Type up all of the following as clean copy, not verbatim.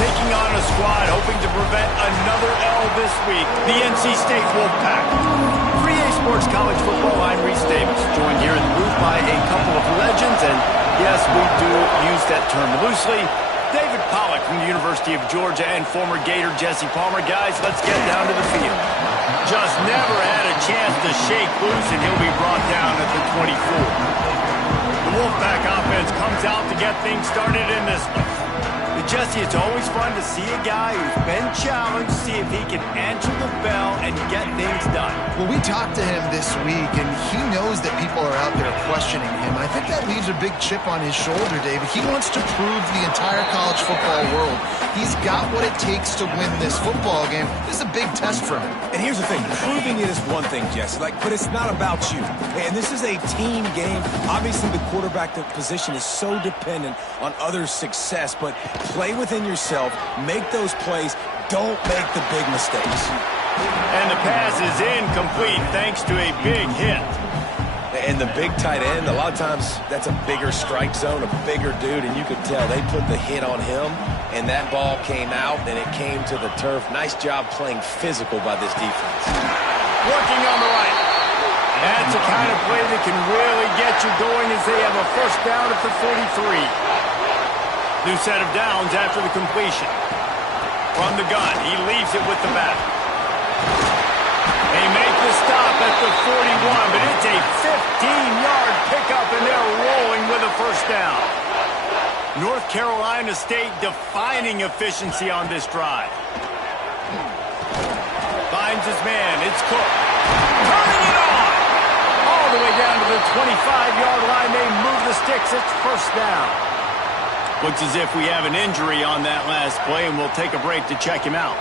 taking on a squad hoping to prevent another L this week, the NC State Wolfpack. 3A Sports College Football, I'm Reese Davis, joined here in the booth by a couple of legends, and yes, we do use that term loosely. David Pollack from the University of Georgia and former Gator Jesse Palmer. Guys, let's get down to the field. Just never had a chance to shake loose, and he'll be brought down at the 24. The Wolfpack offense comes out to get things started in this one. Jesse, it's always fun to see a guy who's been challenged, see if he can answer the bell and get things done. Well, we talked to him this week, and he knows that people are out there questioning him. I think that leaves a big chip on his shoulder, David. He wants to prove to the entire college football world he's got what it takes to win this football game. This is a big test for him. And here's the thing. Proving it is one thing, Jesse, but it's not about you. And this is a team game. Obviously, the quarterback position is so dependent on others' success, but play within yourself, make those plays, don't make the big mistakes. And the pass is incomplete thanks to a big hit. And the big tight end, a lot of times that's a bigger strike zone, a bigger dude, and you could tell they put the hit on him, and that ball came out, and it came to the turf. Nice job playing physical by this defense. Working on the right. That's the kind of play that can really get you going as they have a first down at the 43. New set of downs after the completion. From the gun, he leaves it with the back. They make the stop at the 41, but it's a 15-yard pickup, and they're rolling with a first down. North Carolina State defining efficiency on this drive. Finds his man. It's Cook. Turning it on. All the way down to the 25-yard line. They move the sticks. It's first down. Looks as if we have an injury on that last play, and we'll take a break to check him out.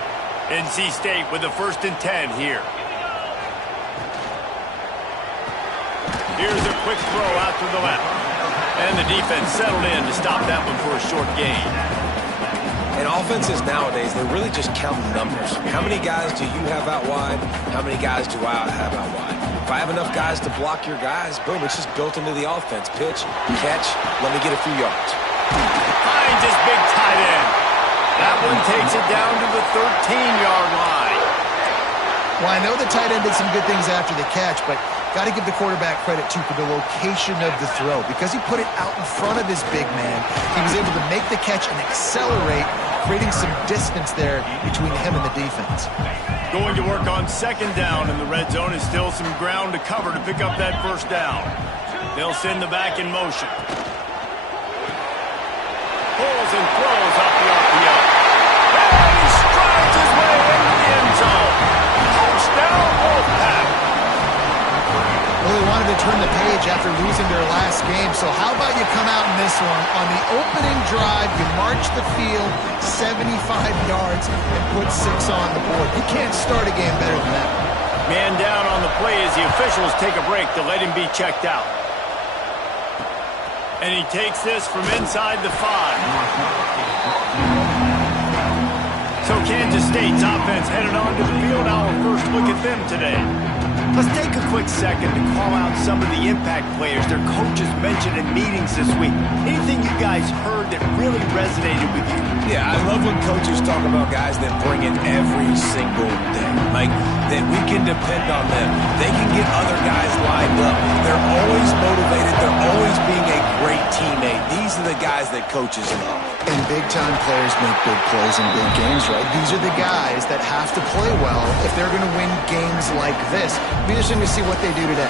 NC State with the 1st and 10 here. Here's a quick throw out to the left. And the defense settled in to stop that one for a short gain. And offenses nowadays, they're really just counting numbers. How many guys do you have out wide? How many guys do I have out wide? If I have enough guys to block your guys, boom, it's just built into the offense. Pitch, catch, let me get a few yards. Finds his big tight end. That one takes it down to the 13-yard line. Well, I know the tight end did some good things after the catch, but got to give the quarterback credit, too, for the location of the throw. Because he put it out in front of his big man, he was able to make the catch and accelerate, creating some distance there between him and the defense. Going to work on 2nd down in the red zone, and still some ground to cover to pick up that first down. They'll send the back in motion. Pulls and throws off the RPO. And he strides his way into the end zone. Touchdown, Wolfpack. Well, they wanted to turn the page after losing their last game, so how about you come out in this one? On the opening drive, you march the field 75 yards and put 6 on the board. You can't start a game better than that. Man down on the play as the officials take a break to let him be checked out. And he takes this from inside the 5. So Kansas State's offense headed on to the field. Our first look at them today. Let's take a quick second to call out some of the impact players their coaches mentioned in meetings this week. Anything you guys heard that really resonated with you? Yeah, I love when coaches talk about guys that bring it every single day. Like, that we can depend on them. They can get other guys lined up. They're always motivated. They're always being a great teammate. These are the guys that coaches love. And big-time players make big plays in big games, right? These are the guys that have to play well if they're going to win games like this. Be interesting to see what they do today.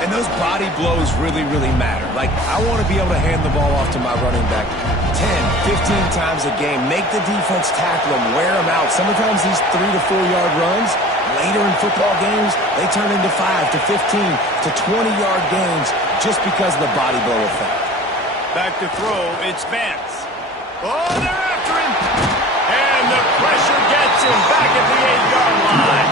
And those body blows really, really matter. Like, I want to be able to hand the ball off to my running back 10, 15 times a game. Make the defense tackle him, wear him out. Sometimes these 3 to 4 yard runs, later in football games, they turn into 5 to 15 to 20-yard gains just because of the body blow effect. Back to throw, it's Vance. Oh, they're after him. And the pressure gets him back at the 8-yard line.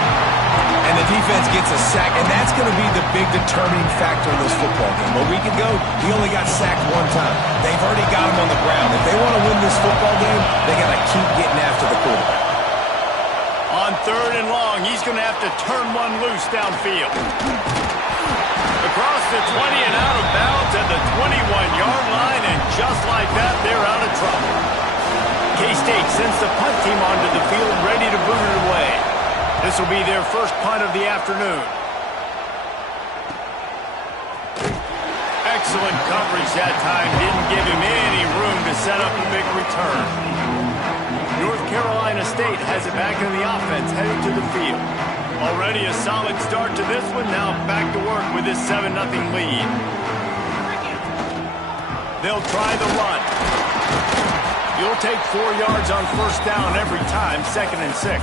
And the defense gets a sack, and that's going to be the big determining factor in this football game. A week ago, he only got sacked 1 time. They've already got him on the ground. If they want to win this football game, they got to keep getting after the quarterback. On 3rd and long, he's going to have to turn one loose downfield. Across the 20 and out of bounds at the 21-yard line, and just like that, they're out of trouble. State sends the punt team onto the field, ready to boot it away. This will be their first punt of the afternoon. Excellent coverage that time. Didn't give him any room to set up a big return. North Carolina State has it back in the offense, headed to the field. Already a solid start to this one. Now back to work with this 7-0 lead. They'll try the run. You'll take 4 yards on first down every time, 2nd and 6.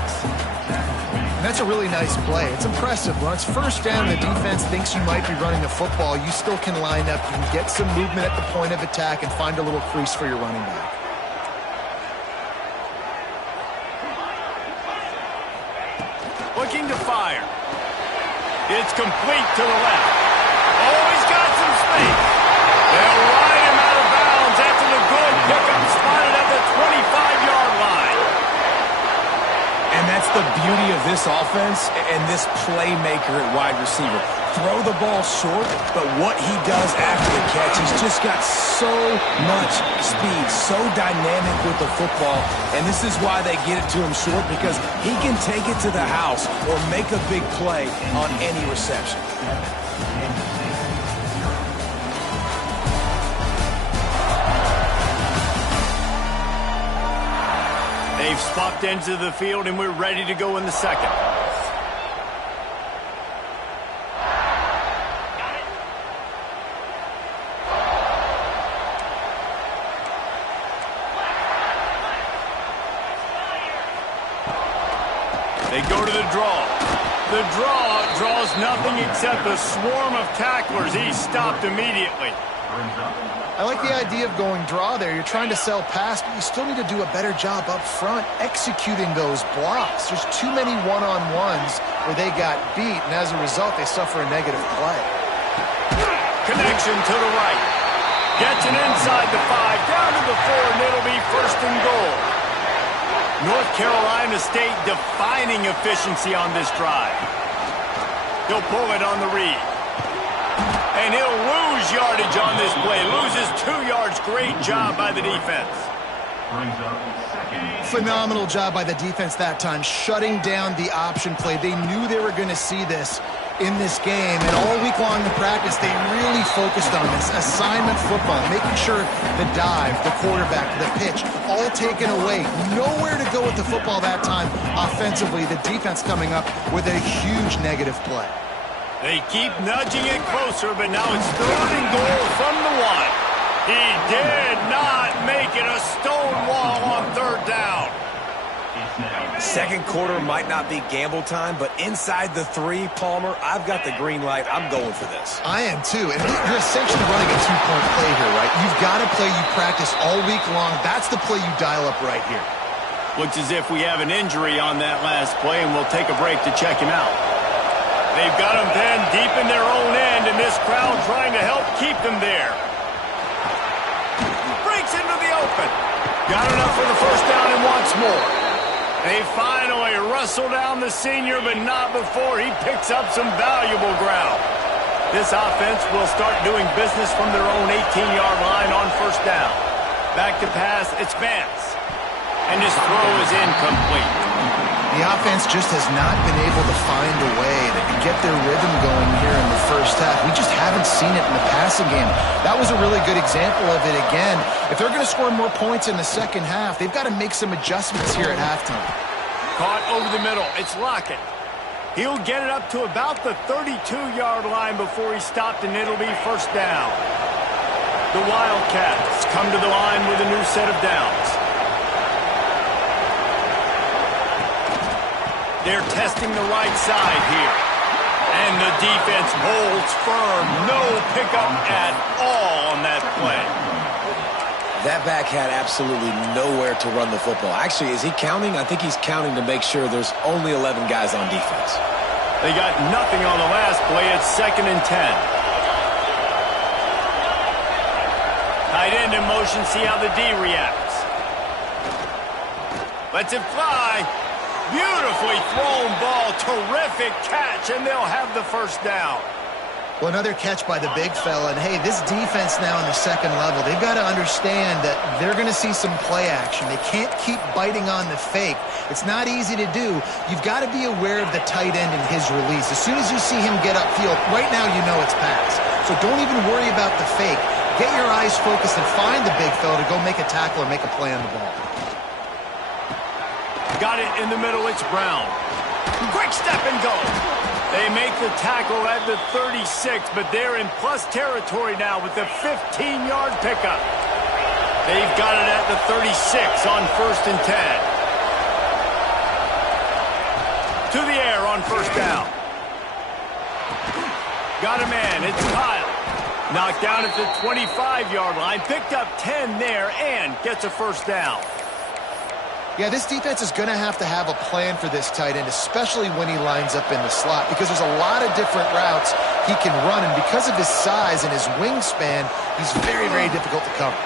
That's a really nice play. It's impressive. When it's first down, the defense thinks you might be running the football. You still can line up. You can get some movement at the point of attack and find a little crease for your running back. Looking to fire. It's complete to the left. Oh, he's got some space. They'll ride him out of bounds after the good pickup spotted at the 25-yard line. And that's the beauty of this offense and this playmaker at wide receiver. Throw the ball short, but what he does after the catch, he's just got so much speed, so dynamic with the football, and this is why they get it to him short, because he can take it to the house or make a big play on any reception. They've swapped ends of the field, and we're ready to go in the second. They go to the draw. The draw draws nothing except a swarm of tacklers. He's stopped immediately. I like the idea of going draw there. You're trying to sell pass, but you still need to do a better job up front executing those blocks. There's too many one-on-ones where they got beat, and as a result, they suffer a negative play. Connection to the right. Gets it inside the 5, down to the 4, and it'll be 1st and goal. North Carolina State defining efficiency on this drive. He'll pull it on the read. And he'll lose yardage on this play. Loses 2 yards. Great job by the defense. Phenomenal job by the defense that time, shutting down the option play. They knew they were going to see this in this game, and all week long in practice, they really focused on this. Assignment football, making sure the dive, the quarterback, the pitch, all taken away. Nowhere to go with the football that time offensively. The defense coming up with a huge negative play. They keep nudging it closer, but now it's 3rd and goal from the 1. He did not make it a stone wall on 3rd down. Second quarter might not be gamble time, but inside the 3, Palmer, I've got the green light. I'm going for this. I am too, and you're essentially running a 2-point play here, right? You've got a play you practice all week long. That's the play you dial up right here. Looks as if we have an injury on that last play, and we'll take a break to check him out. They've got him pinned deep in their own end, and this crowd trying to help keep them there. Breaks into the open. Got enough for the 1st down and wants more. They finally wrestle down the senior, but not before he picks up some valuable ground. This offense will start doing business from their own 18-yard line on 1st down. Back to pass, it's Vance. And his throw is incomplete. The offense just has not been able to find a way to get their rhythm going here in the first half. We just haven't seen it in the passing game. That was a really good example of it again. If they're going to score more points in the second half, they've got to make some adjustments here at halftime. Caught over the middle. It's Lockett. He'll get it up to about the 32-yard line before he's stopped, and it'll be 1st down. The Wildcats come to the line with a new set of downs. They're testing the right side here. And the defense holds firm. No pickup at all on that play. That back had absolutely nowhere to run the football. Actually, is he counting? I think he's counting to make sure there's only 11 guys on defense. They got nothing on the last play. It's 2nd and 10. Tight end in motion. See how the D reacts. Lets it fly. Beautifully thrown ball. Terrific catch, and they'll have the 1st down. Well, another catch by the big fella. And, hey, this defense now in the second level, they've got to understand that they're going to see some play action. They can't keep biting on the fake. It's not easy to do. You've got to be aware of the tight end and his release. As soon as you see him get upfield, right now you know it's pass. So don't even worry about the fake. Get your eyes focused and find the big fella to go make a tackle or make a play on the ball. Got it in the middle. It's Brown. Quick step and go. They make the tackle at the 36, but they're in plus territory now with the 15-yard pickup. They've got it at the 36 on 1st and 10. To the air on 1st down. Got a man. It's Kyle. Knocked down at the 25-yard line. Picked up 10 there and gets a 1st down. Yeah, this defense is going to have a plan for this tight end, especially when he lines up in the slot, because there's a lot of different routes he can run, and because of his size and his wingspan, he's very, very difficult to cover.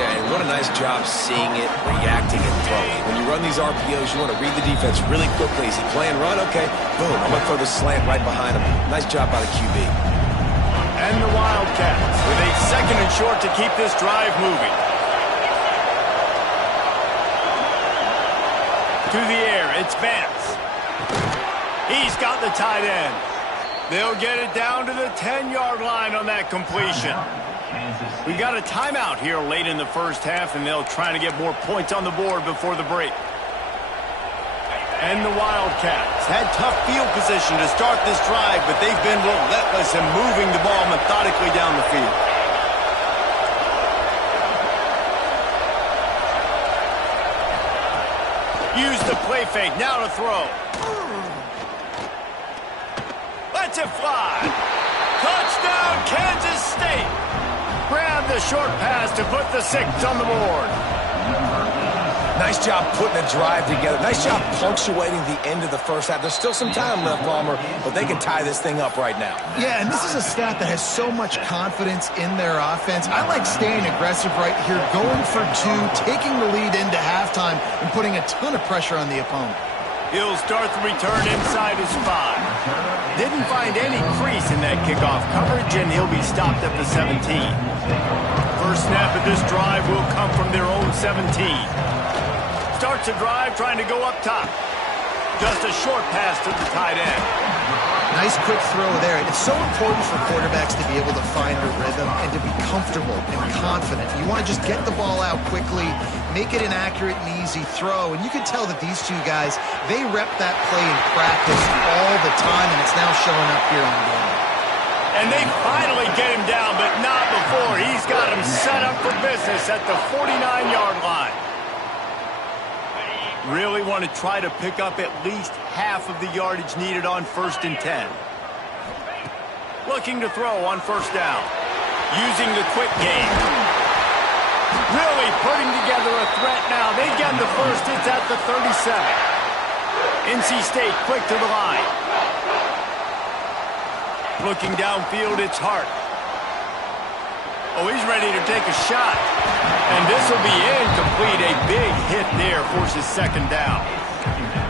Yeah, and what a nice job seeing it, reacting, and throwing. When you run these RPOs, you want to read the defense really quickly. Is he playing run? Okay, boom, I'm going to throw the slant right behind him. Nice job by the QB. And the Wildcats with a 2nd and short to keep this drive moving. To the air, it's Vance. He's got the tight end. They'll get it down to the 10-yard line on that completion. We got a timeout here late in the first half, and they'll try to get more points on the board before the break. And the Wildcats had tough field position to start this drive, but they've been relentless in moving the ball methodically down the field. Use the play fake, now to throw. Lets it fly. Touchdown, Kansas State. Grab the short pass to put the 6 on the board. Nice job putting a drive together. Nice job punctuating the end of the first half. There's still some time left, Palmer, but they can tie this thing up right now. Yeah, and this is a staff that has so much confidence in their offense. I like staying aggressive right here, going for 2, taking the lead into halftime, and putting a ton of pressure on the opponent. He'll start the return inside his 5. Didn't find any crease in that kickoff coverage, and he'll be stopped at the 17. First snap of this drive will come from their own 17. Starts a drive trying to go up top. Just a short pass to the tight end. Nice quick throw there. It's so important for quarterbacks to be able to find a rhythm and to be comfortable and confident. You want to just get the ball out quickly, make it an accurate and easy throw. And you can tell that these two guys, they rep that play in practice all the time, and it's now showing up here in the game. And they finally get him down, but not before. He's got him set up for business at the 49-yard line. Really want to try to pick up at least half of the yardage needed on 1st and 10. Looking to throw on 1st down. Using the quick game. Really putting together a threat now. They get the first. It's at the 37. NC State quick to the line. Looking downfield, it's Hart. Oh, he's ready to take a shot. And this will be incomplete. A big hit there forces 2nd down.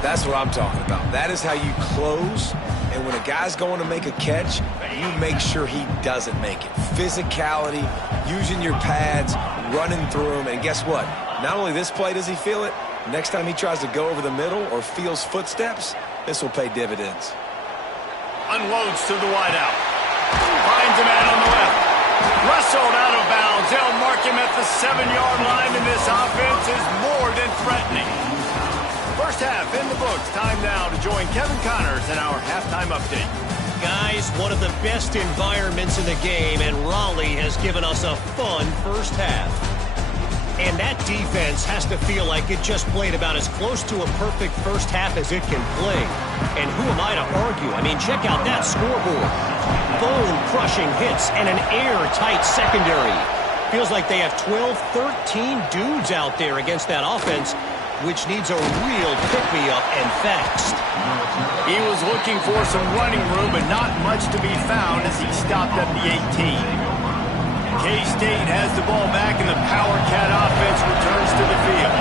That's what I'm talking about. That is how you close. And when a guy's going to make a catch, you make sure he doesn't make it. Physicality, using your pads, running through them. And guess what? Not only this play does he feel it, next time he tries to go over the middle or feels footsteps, this will pay dividends. Unloads to the wideout. Finds a man on the left. Wrestled out of bounds. They'll mark him at the 7-yard line, and this offense is more than threatening. First half in the books. Time now to join Kevin Connors in our halftime update. Guys, one of the best environments in the game, and Raleigh has given us a fun first half. And that defense has to feel like it just played about as close to a perfect first half as it can play. And who am I to argue? I mean, check out that scoreboard. Bone-crushing hits and an airtight secondary. Feels like they have 12, 13 dudes out there against that offense, which needs a real pick-me-up and fast. He was looking for some running room, but not much to be found as he stopped at the 18. K-State has the ball back, and the Power Cat offense returns to the field.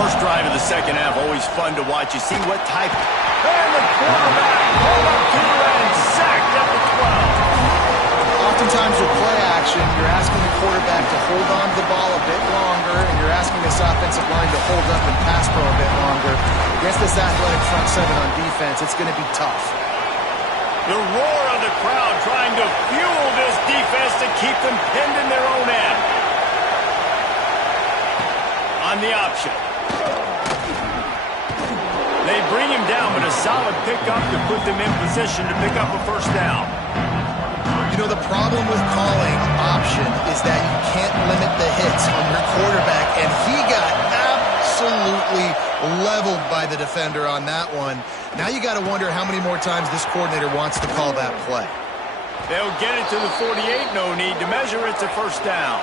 First drive drive of the second half, always fun to watch. You see what type. And the quarterback pulled up to and sacked at the 12. Oftentimes with play action, you're asking the quarterback to hold on to the ball a bit longer, and you're asking this offensive line to hold up and pass pro a bit longer. Against this athletic front seven on defense, it's going to be tough. The roar of the crowd trying to fuel this defense to keep them pinned in their own end. On the option. They bring him down, but a solid pickup to put them in position to pick up a first down. You know, the problem with calling option is that you can't limit the hits on your quarterback, and he got absolutely leveled by the defender on that one. Now you got to wonder how many more times this coordinator wants to call that play. They'll get it to the 48, no need to measure. It's a first down.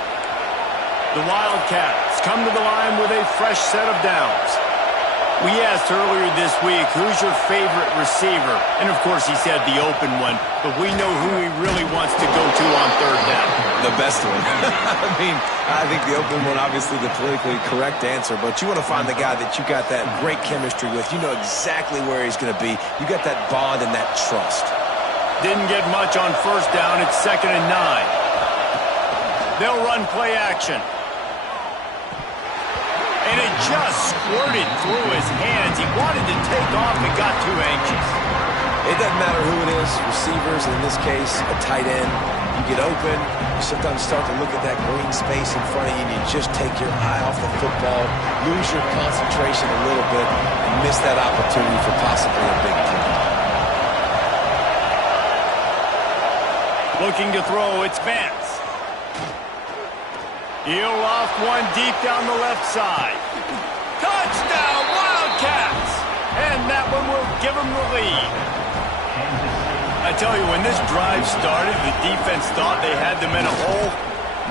The Wildcats come to the line with a fresh set of downs. We asked earlier this week, who's your favorite receiver? And, of course, he said the open one, but we know who he really wants to go to on third down. The best one. I think the open one, obviously the politically correct answer, but you want to find the guy that you got that great chemistry with. You know exactly where he's going to be. You got that bond and that trust. Didn't get much on first down. It's 2nd and 9. They'll run play action. And it just squirted through his hands. He wanted to take off and got too anxious. It doesn't matter who it is, receivers, in this case, a tight end. You get open, you sometimes start to look at that green space in front of you, and you just take your eye off the football, lose your concentration a little bit, and miss that opportunity for possibly a big play. Looking to throw, it's Vance. He'll loft one deep down the left side. Touchdown, Wildcats! And that one will give them the lead. I tell you, when this drive started, the defense thought they had them in a hole.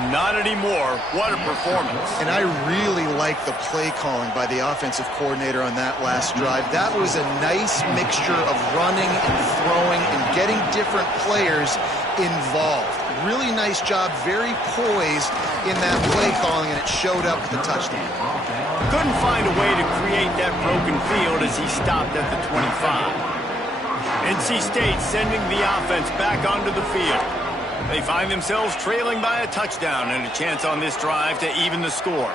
Not anymore. What a performance. And I really like the play calling by the offensive coordinator on that last drive. That was a nice mixture of running and throwing and getting different players involved. Really nice job, very poised in that play calling, and it showed up with the touchdown. Couldn't find a way to create that broken field as he stopped at the 25. NC State sending the offense back onto the field. They find themselves trailing by a touchdown and a chance on this drive to even the score.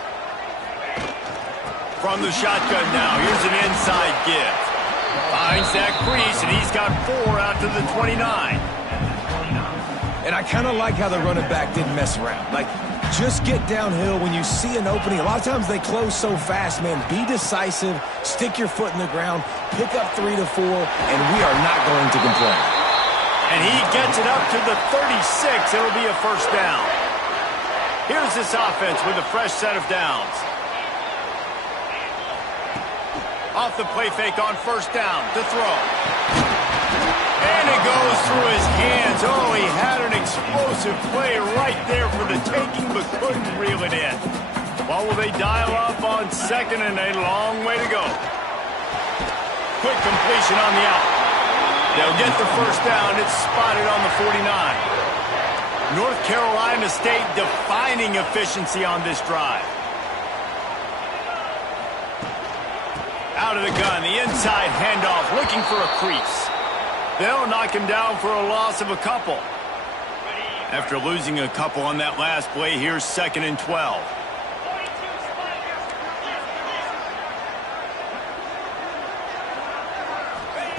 From the shotgun now, here's an inside give. Finds that crease, and he's got 4 out to the 29. And I kind of like how the running back didn't mess around. Like, just get downhill when you see an opening. A lot of times they close so fast, man. Be decisive, stick your foot in the ground, pick up 3 to 4, and we are not going to complain. And he gets it up to the 36. It'll be a first down. Here's this offense with a fresh set of downs. Off the play fake on first down to throw. And it goes through his hands. Oh, he had an explosive play right there for the taking, but couldn't reel it in. What will they dial up on 2nd and a long way to go? Quick completion on the out. They'll get the first down. It's spotted on the 49. North Carolina State defining efficiency on this drive. Out of the gun, the inside handoff, looking for a crease. They'll knock him down for a loss of a couple. After losing a couple on that last play, here's 2nd and 12.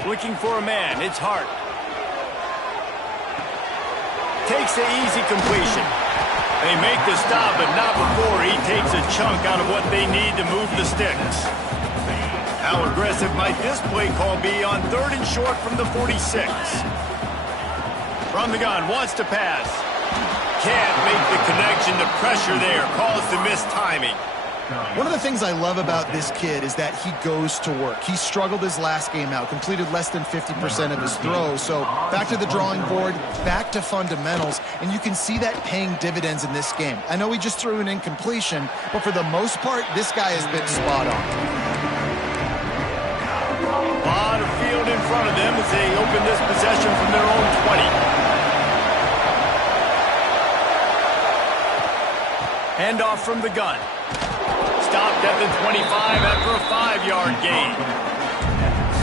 Looking for a man, it's Hart. Takes the easy completion. They make the stop, but not before he takes a chunk out of what they need to move the sticks. How aggressive might this play call be on 3rd and short from the 46? From the gun, wants to pass. Can't make the connection. The pressure there caused the missed timing. One of the things I love about this kid is that he goes to work. He struggled his last game out, completed less than 50% of his throws. So back to the drawing board, back to fundamentals, and you can see that paying dividends in this game. I know he just threw an incompletion, but for the most part, this guy has been spot on. A lot of field in front of them as they open this possession from their own 20. Handoff from the gun. Stopped at the 25 after a 5. gain.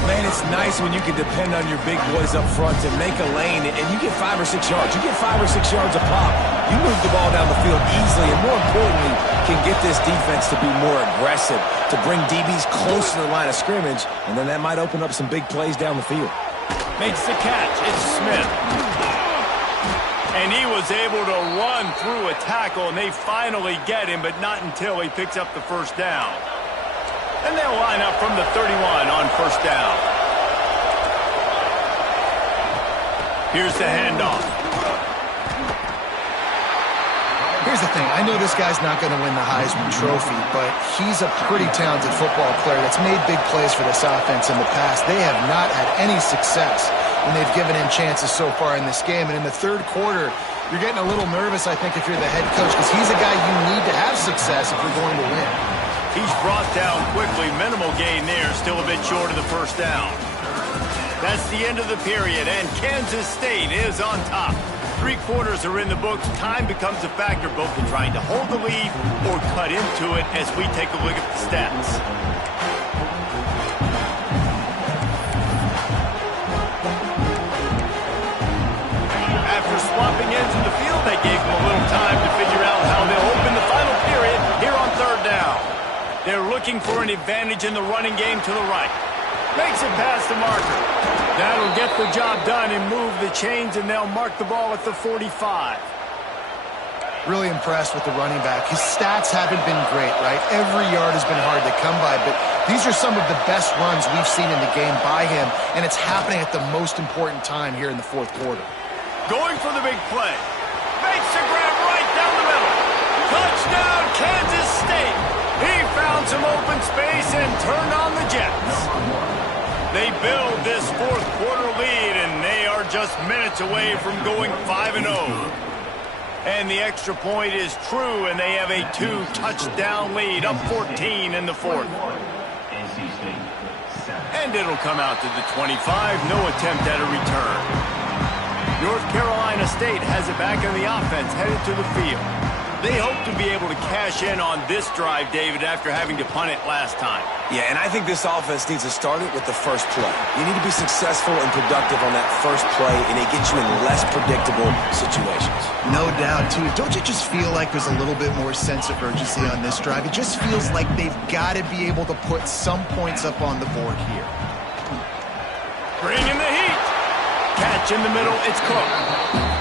Man, it's nice when you can depend on your big boys up front to make a lane, and you get 5 or 6 yards. You get 5 or 6 yards a pop. You move the ball down the field easily, and more importantly, can get this defense to be more aggressive, to bring DBs close to the line of scrimmage, and then that might open up some big plays down the field. Makes the catch. It's Smith. And he was able to run through a tackle, and they finally get him, but not until he picks up the first down. And they'll line up from the 31 on first down. Here's the handoff. Here's the thing. I know this guy's not going to win the Heisman Trophy, but he's a pretty talented football player that's made big plays for this offense in the past. They have not had any success when they've given him chances so far in this game. And in the third quarter, you're getting a little nervous, I think, if you're the head coach, because he's a guy you need to have success if you're going to win. He's brought down quickly. Minimal gain there. Still a bit short of the first down. That's the end of the period, and Kansas State is on top. 3 quarters are in the books. Time becomes a factor both in trying to hold the lead or cut into it as we take a look at the stats. After swapping ends in the field, they gave them a little time to figure out how they'll open the final period here on third down. They're looking for an advantage in the running game to the right. Makes it past the marker. That'll get the job done and move the chains, and they'll mark the ball at the 45. Really impressed with the running back. His stats haven't been great, right? Every yard has been hard to come by, but these are some of the best runs we've seen in the game by him, and it's happening at the most important time here in the fourth quarter. Going for the big play. Makes the grab right down the middle. Touchdown, Kansas State. He found some open space and turned on the Jets. They build this fourth quarter lead, and they are just minutes away from going 5-0. And the extra point is true, and they have a 2-touchdown lead, up 14 in the fourth. And it'll come out to the 25. No attempt at a return. North Carolina State has it back on the offense, headed to the field. They hope to be able to cash in on this drive, David, after having to punt it last time. Yeah, and I think this offense needs to start it with the first play. You need to be successful and productive on that first play, and it gets you in less predictable situations. No doubt, too. Don't you just feel like there's a little bit more sense of urgency on this drive? It just feels like they've got to be able to put some points up on the board here. Bring in the heat. Catch in the middle. It's Cook.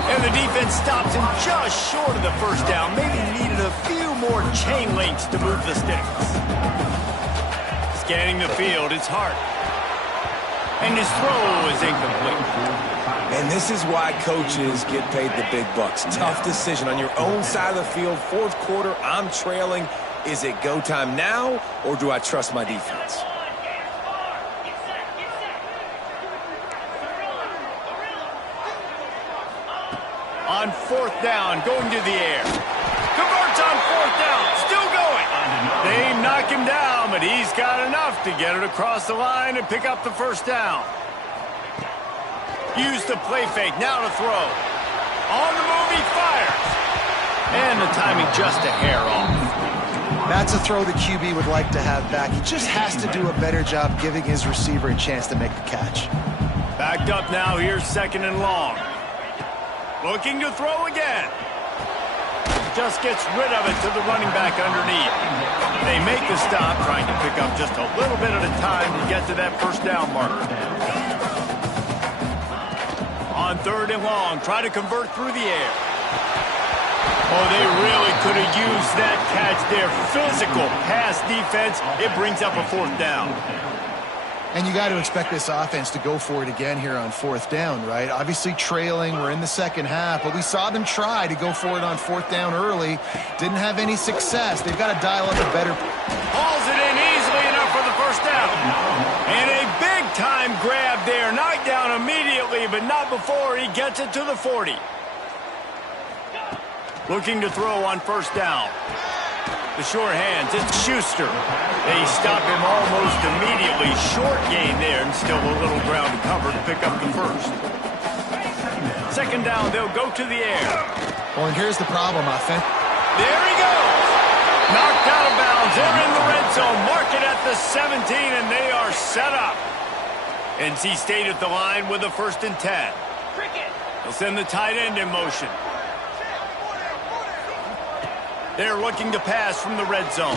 And the defense stops him just short of the first down. Maybe needed a few more chain links to move the sticks. Scanning the field, it's Hart. And his throw is incomplete. And this is why coaches get paid the big bucks. Tough decision on your own side of the field. Fourth quarter, I'm trailing. Is it go time now, or do I trust my defense? On fourth down, going to the air. Converts on fourth down, still going. They knock him down, but he's got enough to get it across the line and pick up the first down. Use the play fake, now to throw. On the move, he fires. And the timing just a hair off. That's a throw the QB would like to have back. He just has to do a better job giving his receiver a chance to make the catch. Backed up now, here's second and long. Looking to throw again. Just gets rid of it to the running back underneath. They make the stop, trying to pick up just a little bit at a time to get to that first down marker. On third and long, try to convert through the air. Oh, they really could have used that catch there. Physical pass defense. It brings up a fourth down. And you got to expect this offense to go for it again here on fourth down, right? Obviously trailing, we're in the second half, but we saw them try to go for it on fourth down early. Didn't have any success. They've got to dial up a better... Hauls it in easily enough for the first down. And a big-time grab there. Knocked down immediately, but not before he gets it to the 40. Looking to throw on first down. The short hands, it's Schuster. They stop him almost immediately. Short gain there, and still a little ground to cover to pick up the first. Second down, they'll go to the air. Well, and here's the problem, offense. There he goes. Knocked out of bounds. They're in the red zone. Mark it at the 17, and they are set up. NC State at the line with a 1st and 10. They'll send the tight end in motion. They're looking to pass from the red zone.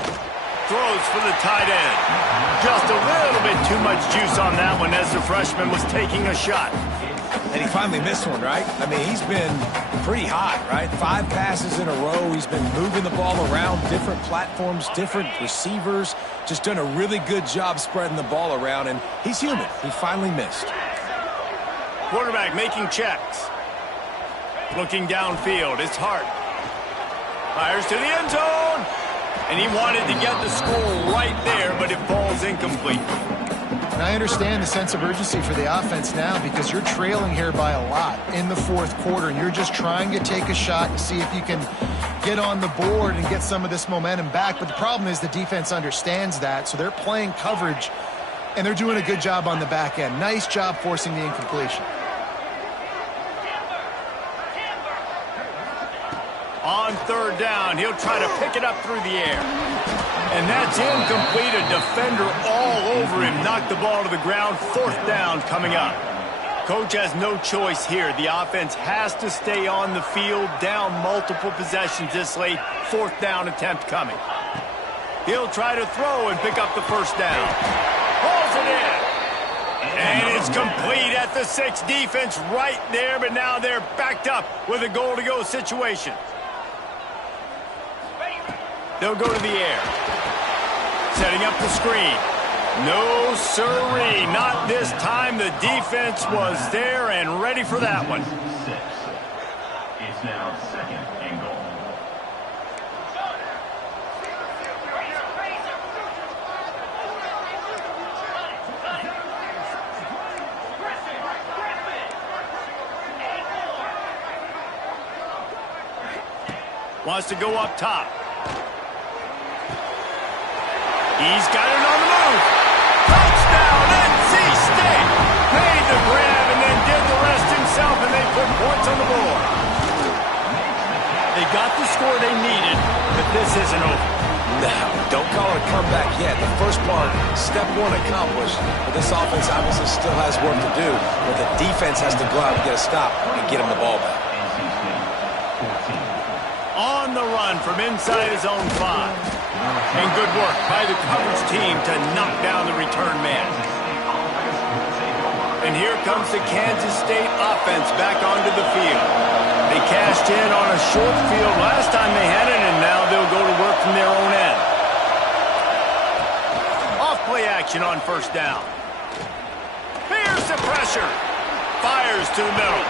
Throws for the tight end. Just a little bit too much juice on that one as the freshman was taking a shot. And he finally missed one, right? I mean, he's been pretty hot, right? 5 passes in a row. He's been moving the ball around, different platforms, different receivers. Just done a really good job spreading the ball around, and he's human. He finally missed. Quarterback making checks. Looking downfield. It's Hart. Fires to the end zone. And he wanted to get the score right there, but it falls incomplete. And I understand the sense of urgency for the offense now because you're trailing here by a lot in the 4th quarter, and you're just trying to take a shot and see if you can get on the board and get some of this momentum back. But the problem is the defense understands that, so they're playing coverage, and they're doing a good job on the back end. Nice job forcing the incompletion. On 3rd down, he'll try to pick it up through the air. And that's incomplete. A defender all over him. Knocked the ball to the ground. 4th down coming up. Coach has no choice here. The offense has to stay on the field, down multiple possessions this late. 4th down attempt coming. He'll try to throw and pick up the 1st down. Pulls it in. And it's complete at the 6. Defense right there, but now they're backed up with a goal-to-go situation. They'll go to the air. Setting up the screen. No sirree, not this time. The defense was there and ready for that one. It's now 2nd and goal. Wants to go up top. He's got it on the move. Touchdown, NC State. Made the grab and then did the rest himself, and they put points on the board. They got the score they needed, but this isn't over. No, don't call it a comeback yet. The first part, step 1 accomplished. But this offense obviously still has work to do. But the defense has to go out and get a stop and get him the ball back. On the run from inside his own 5. And good work by the coverage team to knock down the return man. And here comes the Kansas State offense back onto the field. They cashed in on a short field last time they had it, and now they'll go to work from their own end. Off-play action on 1st down. Here's the pressure. Fires to the middle.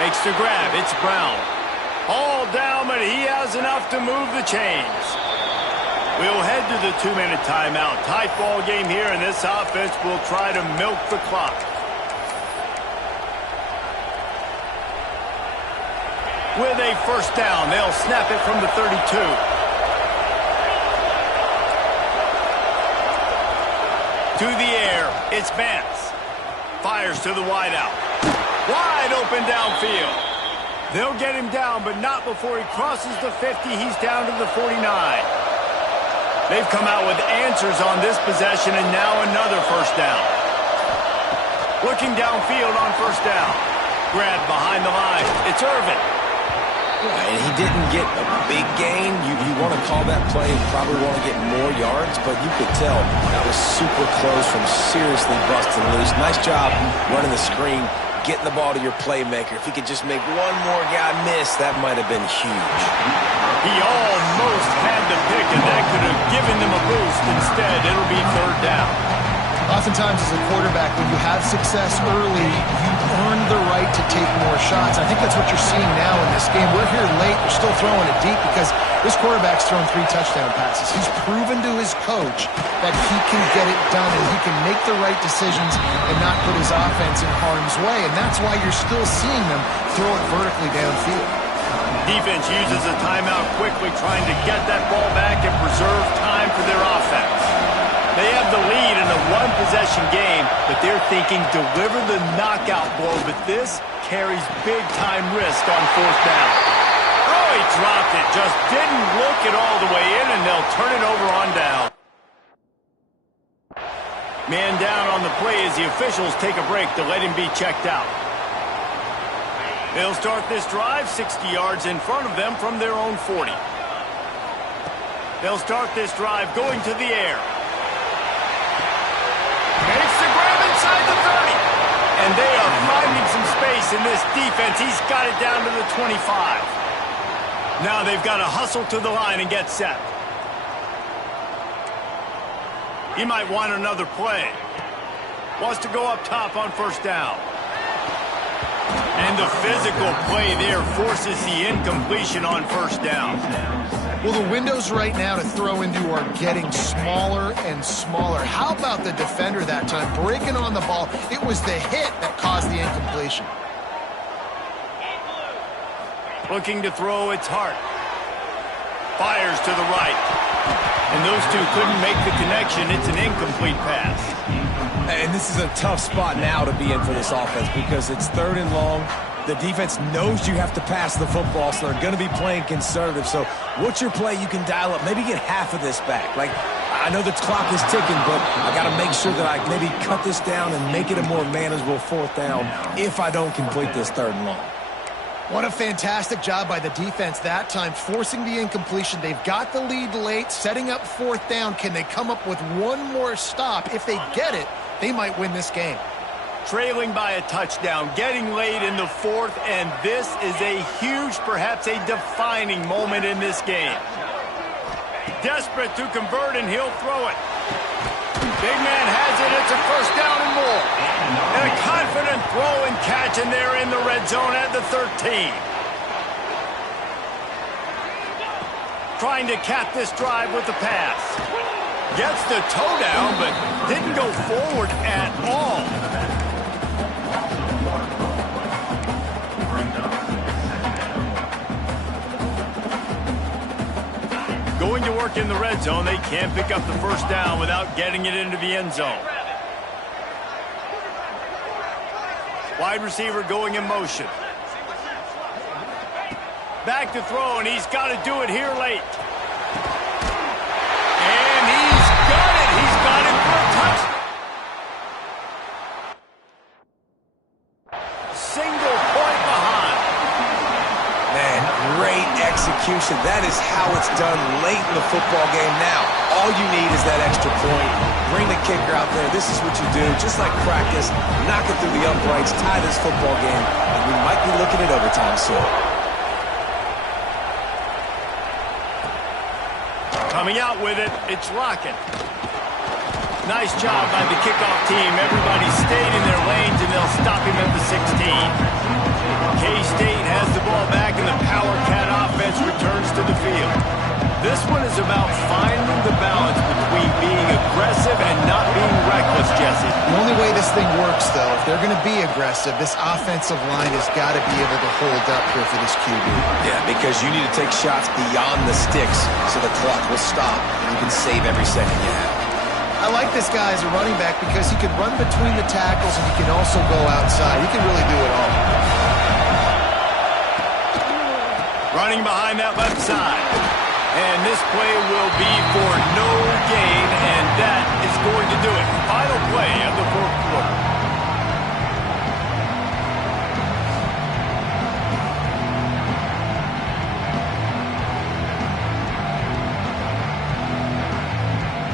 Makes the grab. It's Brown. All down, but he has enough to move the chains. We'll head to the 2-minute timeout. Tight ball game here, and this offense will try to milk the clock. With a 1st down, they'll snap it from the 32. To the air, it's Vance. Fires to the wideout. Wide open downfield. They'll get him down, but not before he crosses the 50. He's down to the 49. They've come out with answers on this possession, and now another 1st down. Looking downfield on 1st down. Grab behind the line. It's Irvin. And he didn't get a big gain. You want to call that play and probably want to get more yards, but you could tell that was super close from seriously busting loose. Nice job running the screen, getting the ball to your playmaker. If he could just make one more guy miss, that might have been huge. He almost had the pick, and that could have given them a boost. Instead, it'll be 3rd down. Oftentimes as a quarterback, when you have success early, you earn the right to take more shots. I think that's what you're seeing now in this game. We're here late. We're still throwing it deep because this quarterback's thrown 3 touchdown passes. He's proven to his coach that he can get it done and he can make the right decisions and not put his offense in harm's way. And that's why you're still seeing them throw it vertically downfield. Defense uses a timeout quickly, trying to get that ball back and preserve time for their offense. They have the lead in a 1-possession game, but they're thinking deliver the knockout blow, but this carries big-time risk on 4th down. Oh, Oh, he dropped it. Just didn't look it all the way in, and they'll turn it over on down. Man down on the play as the officials take a break to let him be checked out. They'll start this drive 60 yards in front of them from their own 40. They'll start this drive going to the air. Makes the grab inside the 30. And they are finding some space in this defense. He's got it down to the 25. Now they've got to hustle to the line and get set. He might want another play. Wants to go up top on first down. And the physical play there forces the incompletion on first down. Well, the windows right now to throw into are getting smaller and smaller. How about the defender that time breaking on the ball? It was the hit that caused the incompletion. Looking to throw, it's Hart. Fires to the right. And those two couldn't make the connection. It's an incomplete pass. And this is a tough spot now to be in for this offense because it's 3rd and long. The defense knows you have to pass the football, so they're going to be playing conservative. So what's your play you can dial up? Maybe get half of this back. Like, I know the clock is ticking, but I got to make sure that I maybe cut this down and make it a more manageable 4th down if I don't complete this 3rd and long. What a fantastic job by the defense that time, forcing the incompletion. They've got the lead late, setting up 4th down. Can they come up with one more stop? If they get it, they might win this game. Trailing by a touchdown, getting late in the 4th, and this is a huge, perhaps a defining moment in this game. Desperate to convert, and he'll throw it. Big man has it. It's a first down and more. And a confident throw and catch, and they're in the red zone at the 13. Trying to cap this drive with the pass. Gets the toe down, but didn't go forward at all. Going to work in the red zone, they can't pick up the first down without getting it into the end zone. Wide receiver going in motion. Back to throw, and he's got to do it here late. And he's got it. He's got it for a touchdown. Single point behind. Man, great execution. That is how it's done late in the football game now. All you need is that extra point. Bring the kicker out there. This is what you do. Just like practice, knock it through the uprights, tie this football game, and we might be looking at overtime soon. Coming out with it, it's Lockett. Nice job by the kickoff team. Everybody stayed in their lanes, and they'll stop him at the 16. K-State has the ball back, and the Power Cat offense returns to the field. This one is about finding the balance between being aggressive and not being reckless, Jesse. The only way this thing works, though, if they're going to be aggressive, this offensive line has got to be able to hold up here for this QB. Yeah, because you need to take shots beyond the sticks so the clock will stop and you can save every second you have. I like this guy as a running back because he can run between the tackles and he can also go outside. He can really do it all. Running behind that left side. And this play will be for no gain, and that is going to do it. Final play of the 4th quarter.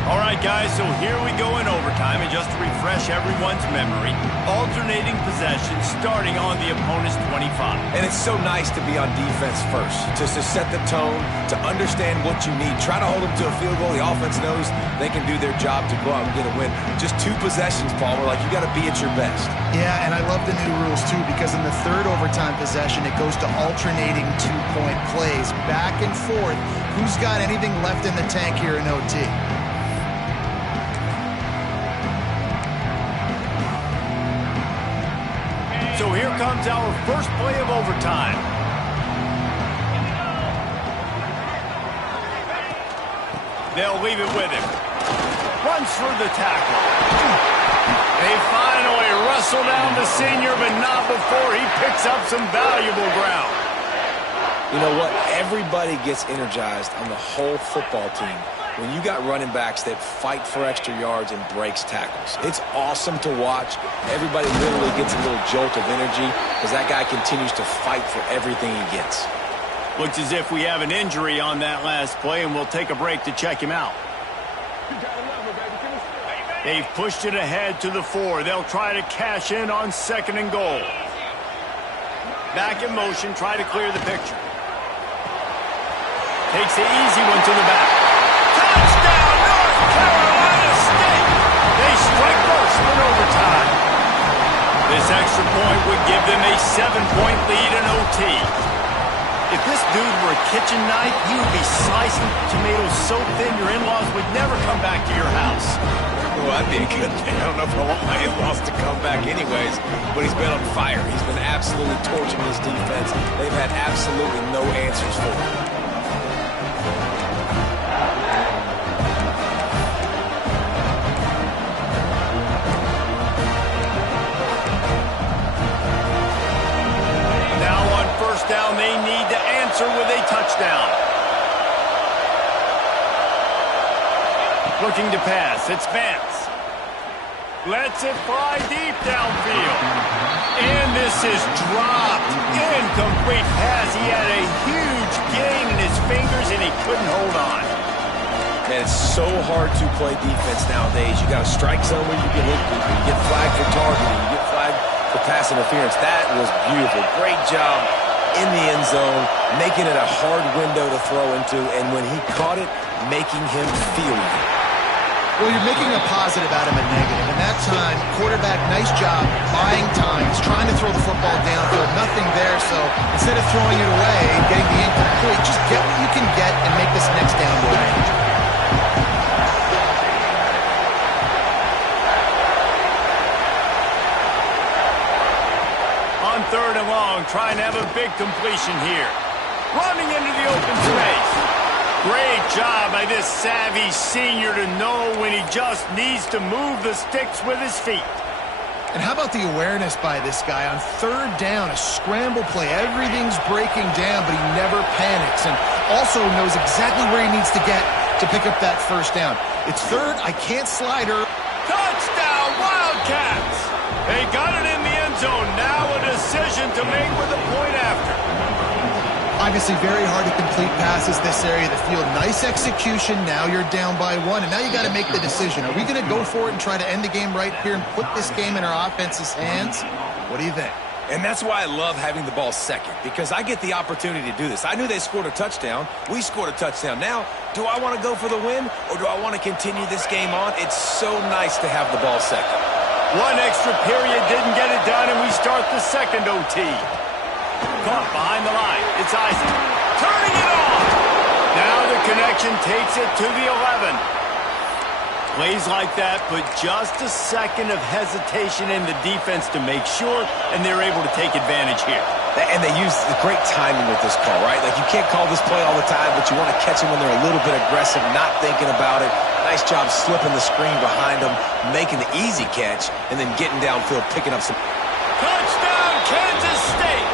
All right, guys, so here we go in overtime, and just to refresh everyone's memory, alternating possession starting on the opponent's 25. And it's so nice to be on defense first, just to set the tone, to understand what you need. Try to hold them to a field goal. The offense knows they can do their job to go out and get a win. Just 2 possessions, Paul. We're like, you got to be at your best. Yeah, and I love the new rules, too, because in the 3rd overtime possession, it goes to alternating 2-point plays, back and forth. Who's got anything left in the tank here in OT? So here comes our first play of overtime. They'll leave it with him. Runs through the tackle. They finally wrestle down the senior, but not before he picks up some valuable ground. You know what? Everybody gets energized on the whole football team when you got running backs that fight for extra yards and breaks tackles. It's awesome to watch. Everybody literally gets a little jolt of energy as that guy continues to fight for everything he gets. Looks as if we have an injury on that last play, and we'll take a break to check him out. They've pushed it ahead to the 4. They'll try to cash in on 2nd and goal. Back in motion, try to clear the picture. Takes the easy one to the back. Touchdown, North Carolina State! They strike first in overtime. This extra point would give them a 7-point lead in OT. If this dude were a kitchen knife, he would be slicing tomatoes so thin your in-laws would never come back to your house. Well, that'd be a good thing. I don't know if I want my in-laws to come back anyways, but he's been on fire. He's been absolutely torching his defense. They've had absolutely no answers for him. Down, they need to answer with a touchdown. Looking to pass, it's Vance. Lets it fly deep downfield. And this is dropped. Incomplete pass. He had a huge gain in his fingers and he couldn't hold on. Man, it's so hard to play defense nowadays. You got a strike zone where you can hit people. You get flagged for targeting. You get flagged for pass interference. That was beautiful. Great job in the end zone, making it a hard window to throw into, and when he caught it, making him feel it. Well, you're making a positive out of a negative. And that time, quarterback, nice job, buying time. He's trying to throw the football downfield, nothing there. So instead of throwing it away and getting the incomplete, just get what you can get and make this next down more manageable. On 3rd and long, trying to have a big completion here. Running into the open space. Great job by this savvy senior to know when he just needs to move the sticks with his feet. And how about the awareness by this guy on 3rd down, a scramble play. Everything's breaking down, but he never panics and also knows exactly where he needs to get to pick up that 1st down. It's 3rd, I can't slide her. Touchdown, Wildcats! They got it in the end zone. Now a decision to make with a point after. Obviously very hard to complete passes this area of the field. Nice execution. Now you're down by 1, and now you got to make the decision. Are we going to go for it and try to end the game right here and put this game in our offense's hands? What do you think? And that's why I love having the ball second, because I get the opportunity to do this. I knew they scored a touchdown. We scored a touchdown. Now, do I want to go for the win, or do I want to continue this game on? It's so nice to have the ball second. One extra period didn't get it done, and we start the 2nd OT. Caught behind the line. It's Isaac. Turning it off. Now the connection takes it to the 11. Plays like that put just a second of hesitation in the defense to make sure, and they're able to take advantage here. And they use the great timing with this call, right? Like, you can't call this play all the time, but you want to catch them when they're a little bit aggressive, not thinking about it. Nice job slipping the screen behind them, making the easy catch, and then getting downfield, picking up some. Touchdown, Kansas State!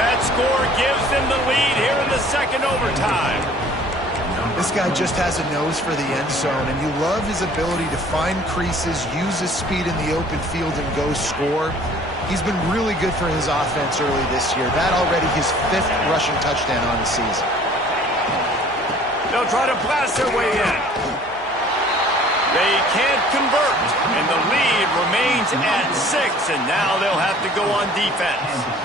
That score gives them the lead here in the 2nd overtime. This guy just has a nose for the end zone, and you love his ability to find creases, use his speed in the open field, and go score. He's been really good for his offense early this year. That already his 5th rushing touchdown on the season. They'll try to blast their way in. They can't convert, and the lead remains at 6, and now they'll have to go on defense.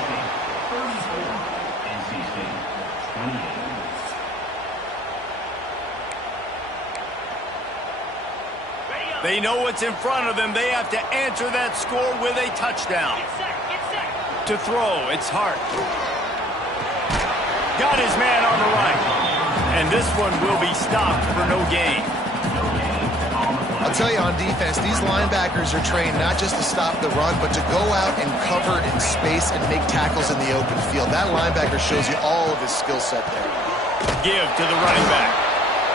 They know what's in front of them. They have to answer that score with a touchdown. To throw, it's Hart. Got his man on the right. And this one will be stopped for no gain. I'll tell you, on defense, these linebackers are trained not just to stop the run, but to go out and cover in space and make tackles in the open field. That linebacker shows you all of his skill set there. Give to the running back.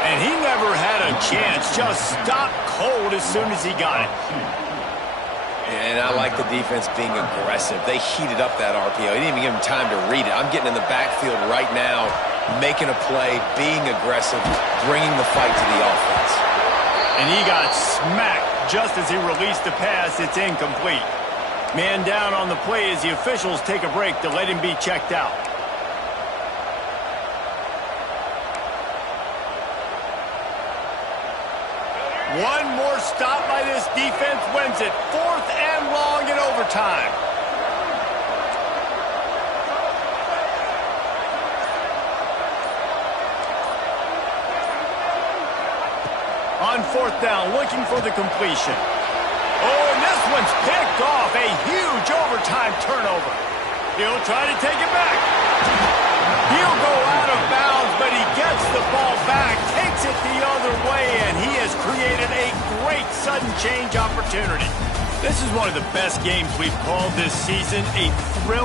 And he never had a chance. Just stopped cold as soon as he got it. And I like the defense being aggressive. They heated up that RPO. He didn't even give him time to read it. I'm getting in the backfield right now, making a play, being aggressive, bringing the fight to the offense. And he got smacked just as he released the pass. It's incomplete. Man down on the play as the officials take a break to let him be checked out. One more stop by this defense wins it. 4th and long in overtime. On 4th down, looking for the completion. Oh, and this one's picked off. A huge overtime turnover. He'll try to take it back. He'll go out of bounds, but he gets the ball back, takes it the other way, and he has created a great sudden change opportunity. This is one of the best games we've called this season. A thrill.